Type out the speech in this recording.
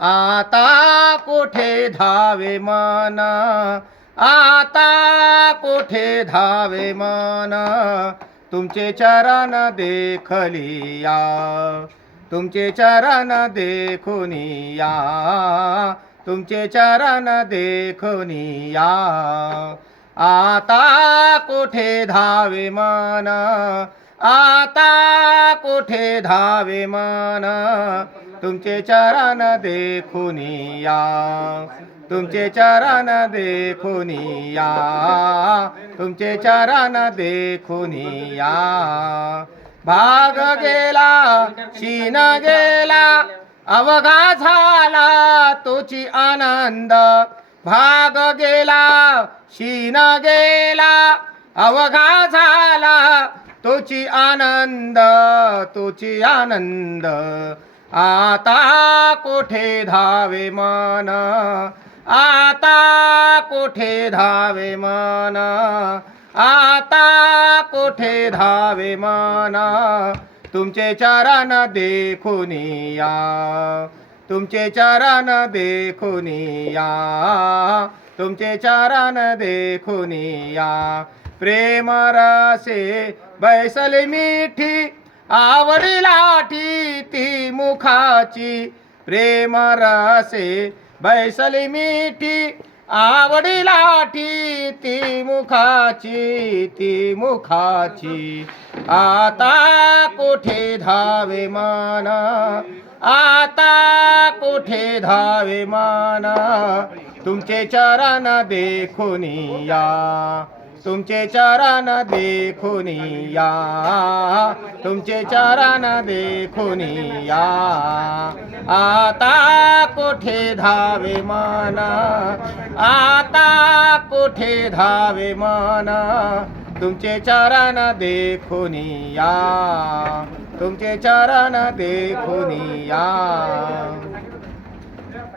आता कोठे धावे मन, आता कोठे धावे मन, तुमचे चरण देखलिया, तुमचे चरण देखुनिया, तुमचे चरण देखुनिया. आता कोठे धावे मन, आता कोठे धावे मन, तुमचे चरण देखुनिया, तुमचे चरण देखुनिया, तुमचे चरण देखुनिया. भाग गेला शीन गेला, अवघा झाला तोची आनंद. भाग गेला शीन गेला, अवघा झाला तोची आनंद, तोची आनंद. आता कोठे धावे मन, आता कोठे धावे मन, आता कोठे धावे मन, तुमचे चरण देखुनिया, तुमचे चरण देखुनिया, तुमचे चरण देखुनिया. प्रेम रसे बैसली मिठी, आवडी लाठी ती मुखाची. प्रेम रसे बैसली मिठी, आवडी लाठी ती मुखाची, ती मुखाची. आता कोठे धावे मन, आता कोठे धावे मन, तुमचे चरण देखुनिया, तुमचे चरण देखुनिया, तुमचे चरण देखुनिया. आता कोठे धावे मन, आता कोठे धावे मन, तुमचे चरण देखुनिया, तुमचे चरण देखुनिया.